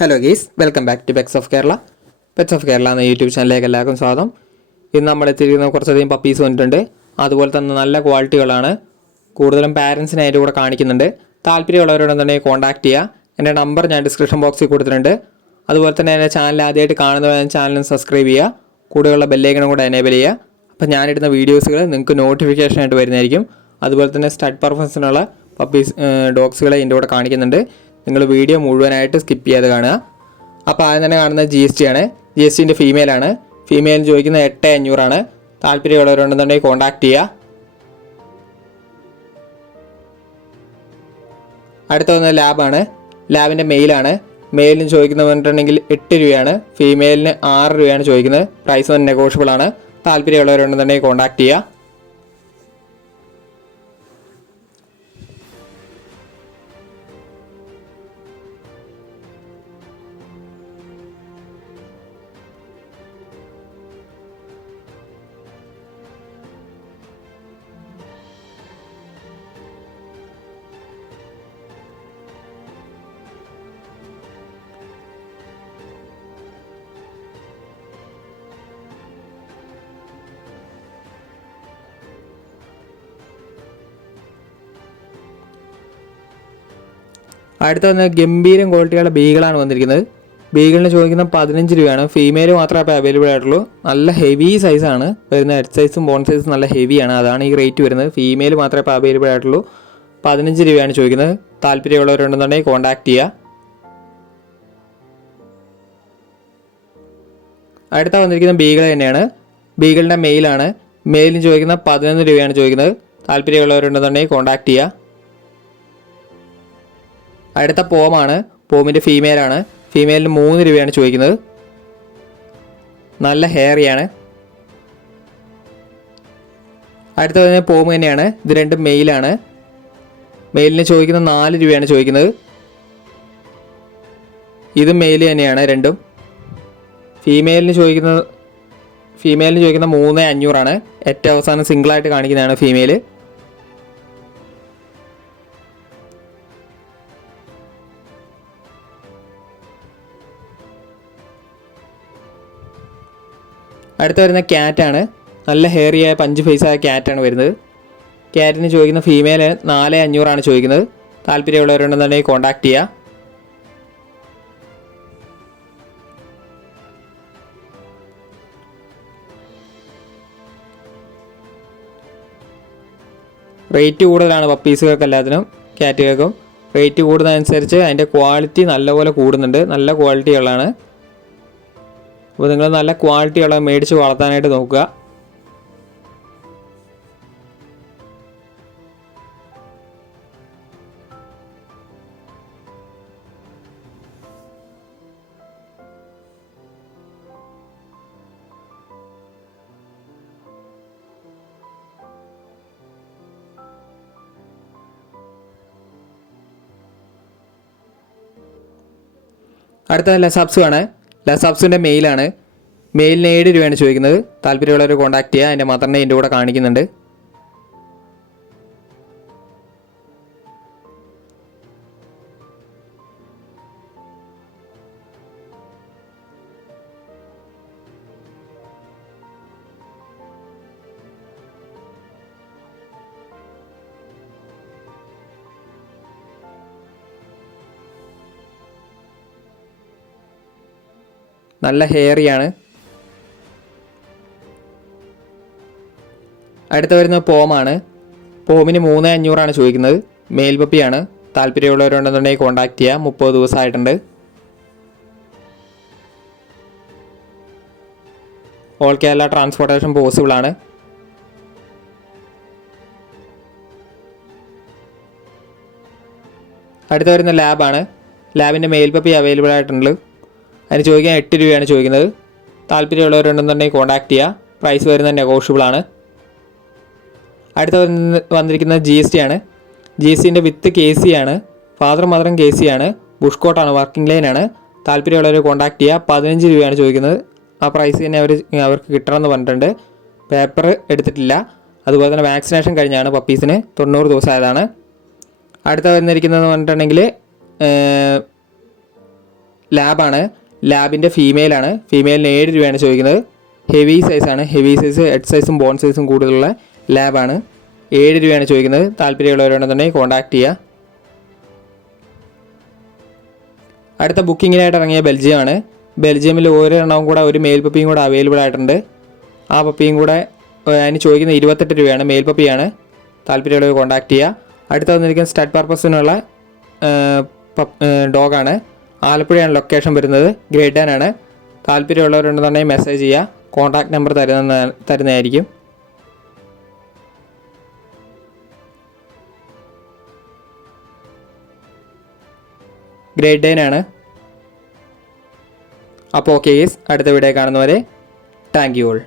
Hello guys, welcome back to pets of Kerala. Pets of Kerala എന്ന YouTube ചാനലിലേക്ക് എല്ലാവർക്കും സ്വാഗതം. ഇന്ന് നമ്മൾ എത്തിയിരിക്കുന്ന കുറച്ചധികം പപ്പീസ് വന്നിട്ടുണ്ട്. അതുപോലെ തന്നെ നല്ല ക്വാളിറ്റികളാണ്. കൂടുതലും പാരൻസിനെ അതിൻ്റെ കൂടെ കാണിക്കുന്നുണ്ട്. താല്പര്യമുള്ളവരോടൊന്നുണ്ടെങ്കിൽ കോൺടാക്ട് ചെയ്യുക. എൻ്റെ നമ്പർ ഞാൻ ഡിസ്ക്രിപ്ഷൻ ബോക്സിൽ കൊടുത്തിട്ടുണ്ട്. അതുപോലെ തന്നെ എൻ്റെ ചാനൽ ആദ്യമായിട്ട് കാണുന്നവർ ചാനലിന് സബ്സ്ക്രൈബ് ചെയ്യുക. കൂടെയുള്ള ബെല്ലൈക്കനും കൂടെ എനേബിൾ ചെയ്യുക. അപ്പോൾ ഞാനിടുന്ന വീഡിയോസുകൾ നിങ്ങൾക്ക് നോട്ടിഫിക്കേഷൻ ആയിട്ട് വരുന്നതായിരിക്കും. അതുപോലെ തന്നെ സ്റ്റഡ് പർപ്പസിനുള്ള പപ്പീസ് ഡോഗ്സുകളെ ഇതിൻ്റെ കൂടെ കാണിക്കുന്നുണ്ട്. നിങ്ങൾ വീഡിയോ മുഴുവനായിട്ട് സ്കിപ്പ് ചെയ്യാതെ കാണുക. അപ്പോൾ ആദ്യം തന്നെ കാണുന്നത് GST ആണ്. GSTൻ്റെ ഫീമെയിലാണ്. ഫീമെയിൽ ചോദിക്കുന്നത് 8500 താല്പര്യമുള്ളവരുണ്ടെന്നുണ്ടെങ്കിൽ കോൺടാക്ട് ചെയ്യുക. അടുത്ത വന്നത് ലാബാണ്. ലാബിൻ്റെ മെയിലാണ്. മെയിലിന് ചോദിക്കുന്നത് പറഞ്ഞിട്ടുണ്ടെങ്കിൽ 8 രൂപയാണ്. ഫീമെയിലിന് 6 രൂപയാണ് ചോദിക്കുന്നത്. പ്രൈസ് വന്ന് നെഗോഷ്യബിൾ ആണ്. താല്പര്യമുള്ളവരുണ്ടെന്നുണ്ടെങ്കിൽ കോൺടാക്ട് ചെയ്യുക. അടുത്ത വന്ന് ഗംഭീരം ക്വാളിറ്റിയുള്ള ബീഗിളാണ് വന്നിരിക്കുന്നത്. ബീഗിളിന് ചോദിക്കുന്ന 15 രൂപയാണ്. ഫീമെയിൽ മാത്രമേ ഇപ്പോൾ അവൈലബിൾ ആയിട്ടുള്ളൂ. നല്ല ഹെവി സൈസാണ് വരുന്നത്. ഹെഡ് സൈസും ബോൺ സൈസും നല്ല ഹെവിയാണ്. അതാണ് ഈ റേറ്റ് വരുന്നത്. ഫീമെയിൽ മാത്രമേ ഇപ്പോൾ അവൈലബിൾ ആയിട്ടുള്ളൂ. 15 രൂപയാണ് ചോദിക്കുന്നത്. താല്പര്യമുള്ളവരുണ്ടെന്നുണ്ടെങ്കിൽ കോൺടാക്ട് ചെയ്യുക. അടുത്ത വന്നിരിക്കുന്ന ബീഗിൾ തന്നെയാണ്. ബീഗിളിൻ്റെ മെയിലാണ്. മെയിലിന് ചോദിക്കുന്ന 11 രൂപയാണ് ചോദിക്കുന്നത്. താല്പര്യമുള്ളവരുണ്ടെന്നുണ്ടെങ്കിൽ കോൺടാക്ട് ചെയ്യുക. അടുത്ത പോമാണ്. പോമിൻ്റെ ഫീമെയിലാണ്. ഫീമെയിലിന് 3 രൂപയാണ് ചോദിക്കുന്നത്. നല്ല ഹെയറിയാണ്. അടുത്ത വരുന്നത് പോമ് തന്നെയാണ്. ഇത് രണ്ടും മെയിലാണ്. മെയിലിന് ചോദിക്കുന്ന 4 രൂപയാണ് ചോദിക്കുന്നത്. ഇതും മെയിൽ തന്നെയാണ് രണ്ടും. ഫീമെയിലിന് ചോദിക്കുന്ന 3500 ഏറ്റവും അവസാനം സിംഗിളായിട്ട് കാണിക്കുന്നതാണ് ഫീമെയിൽ. അടുത്ത വരുന്ന ക്യാറ്റാണ്. നല്ല ഹെയറിയായ 5 ഫേസായ ക്യാറ്റാണ് വരുന്നത്. ക്യാറ്റിന് ചോദിക്കുന്ന ഫീമെയിൽ 4500 ചോദിക്കുന്നത്. താല്പര്യമുള്ളവരുണ്ടെന്നുണ്ടെങ്കിൽ കോൺടാക്ട് ചെയ്യുക. റേറ്റ് കൂടുതലാണ് പപ്പീസുകൾക്ക് എല്ലാത്തിനും. ക്യാറ്റുകൾക്കും റേറ്റ് കൂടുന്നതനുസരിച്ച് അതിൻ്റെ ക്വാളിറ്റി നല്ലപോലെ കൂടുന്നുണ്ട്. നല്ല ക്വാളിറ്റികളാണ്. അപ്പോൾ നിങ്ങൾ നല്ല ക്വാളിറ്റിയുള്ള മേടിച്ച് വളർത്താനായിട്ട് നോക്കുക. അടുത്ത ലസാപ്സ് ആണ്. ലസാപ്സിൻ്റെ മെയിലാണ്. മെയിലിന് 7 രൂപയാണ് ചോദിക്കുന്നത്. താല്പര്യമുള്ളവർ കോൺടാക്ട് ചെയ്യുക. അതിൻ്റെ മദറിനെ ഇതിൻ്റെ കൂടെ കാണിക്കുന്നുണ്ട്. നല്ല ഹെയറിയാണ്. അടുത്ത വരുന്നത് പോമാണ്. പോമിന് 3500 ചോദിക്കുന്നത്. മെയിൽ പപ്പിയാണ്. താല്പര്യമുള്ളവരുണ്ടെന്നുണ്ടെങ്കിൽ കോൺടാക്ട് ചെയ്യുക. 30 ദിവസമായിട്ടുണ്ട്. ഓൾ കേരള ട്രാൻസ്പോർട്ടേഷൻ പോസിബിൾ ആണ്. അടുത്ത വരുന്ന ലാബാണ്. ലാബിൻ്റെ മെയിൽ പപ്പി അവൈലബിൾ ആയിട്ടുണ്ട്. അതിന് ചോദിക്കാൻ 8 രൂപയാണ് ചോദിക്കുന്നത്. താല്പര്യമുള്ളവരുണ്ടെന്നുണ്ടെങ്കിൽ കോൺടാക്ട് ചെയ്യുക. പ്രൈസ് വരുന്നത് നെഗോഷ്യബിൾ ആണ്. അടുത്ത വന്നിരിക്കുന്നത് GST ആണ്. GSTൻ്റെ വിത്ത് KC ആണ്. ഫാദർ മദറും KC ആണ്. ബുഷ് കോട്ടാണ്. വർക്കിംഗ് ലൈനാണ്. താല്പര്യമുള്ളവർ കോൺടാക്ട് ചെയ്യുക. 15 രൂപയാണ് ചോദിക്കുന്നത്. ആ പ്രൈസ് തന്നെ അവർക്ക് കിട്ടണമെന്ന് പറഞ്ഞിട്ടുണ്ട്. പേപ്പർ എടുത്തിട്ടില്ല. അതുപോലെ തന്നെ വാക്സിനേഷൻ കഴിഞ്ഞാണ് പപ്പീസിന്. 90 ദിവസമായതാണ്. അടുത്ത വന്നിരിക്കുന്നതെന്ന് പറഞ്ഞിട്ടുണ്ടെങ്കിൽ ലാബാണ്. ലാബിൻ്റെ ഫീമെയിലാണ്. ഫീമെയിലിന് 7 രൂപയാണ് ചോദിക്കുന്നത്. ഹെവി സൈസാണ്. ഹെവി സൈസ് ഹെഡ് സൈസും ബോൺ സൈസും കൂടുതലുള്ള ലാബാണ്. 7 രൂപയാണ് ചോദിക്കുന്നത്. താല്പര്യമുള്ളവരുണ്ടെന്നുണ്ടെങ്കിൽ കോൺടാക്ട് ചെയ്യുക. അടുത്ത ബുക്കിങ്ങിനായിട്ട് ഇറങ്ങിയ ബെൽജിയമാണ്. ബെൽജിയമിൽ ഒരെണ്ണവും കൂടെ ഒരു മെയിൽ പപ്പിയും കൂടെ അവൈലബിൾ ആയിട്ടുണ്ട്. ആ പപ്പിയും കൂടെ അതിന് ചോദിക്കുന്നത് 28 രൂപയാണ്. മെയിൽ പപ്പിയാണ്. താല്പര്യമുള്ളവർ കോൺടാക്ട് ചെയ്യുക. അടുത്ത വന്നിരിക്കുന്ന സ്റ്റഡ് പർപ്പസിനുള്ള ഡോഗാണ്. ആലപ്പുഴയാണ് ലൊക്കേഷൻ വരുന്നത്. ഗ്രേറ്റ് ഡാൻ ആണ്. താല്പര്യമുള്ളവരുണ്ടെന്നുണ്ടെങ്കിൽ മെസ്സേജ് ചെയ്യുക. കോൺടാക്ട് നമ്പർ തരുന്നതായിരിക്കും. ഗ്രേറ്റ് ഡാൻ ആണ്. അപ്പോൾ ഓക്കെ ഗൈസ്, അടുത്ത വീഡിയോ കാണുന്നവരെ താങ്ക് യു ഓൾ.